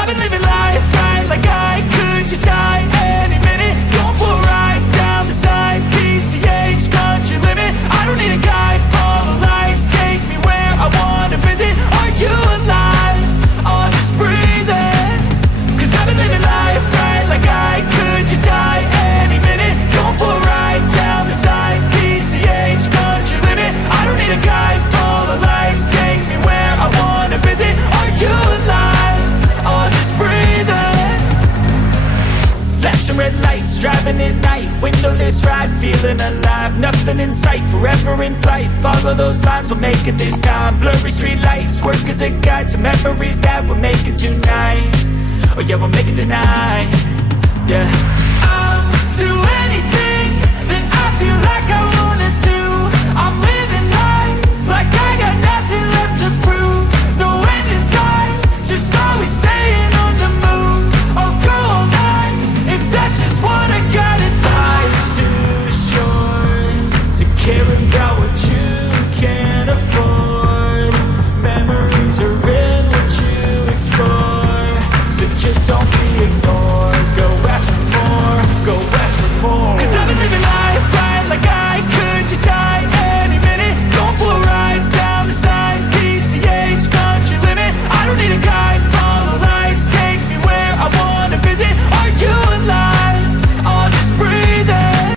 I've been living life right like I could just die any minute. Going for a ride down the side, PCH, country limit. I don't need a guide, follow lights, take me where I wanna visit. Are you alive? Oh, just breathe in. Cause I've been living life right like I could just die any minute. Going for a ride down the side, PCH, country limit. I don't need a guide, follow lights, take me where I wanna visit. Are you alive? Oh, just breathe in. Flashing red lights, driving at night, windowless ride, feeling alive. Nothing in sight, forever in flight. Follow those lines, we'll make it this time. Blurry street lights, work as a guide to memories that we're making tonight. Oh yeah, we'll make it tonight. Yeah.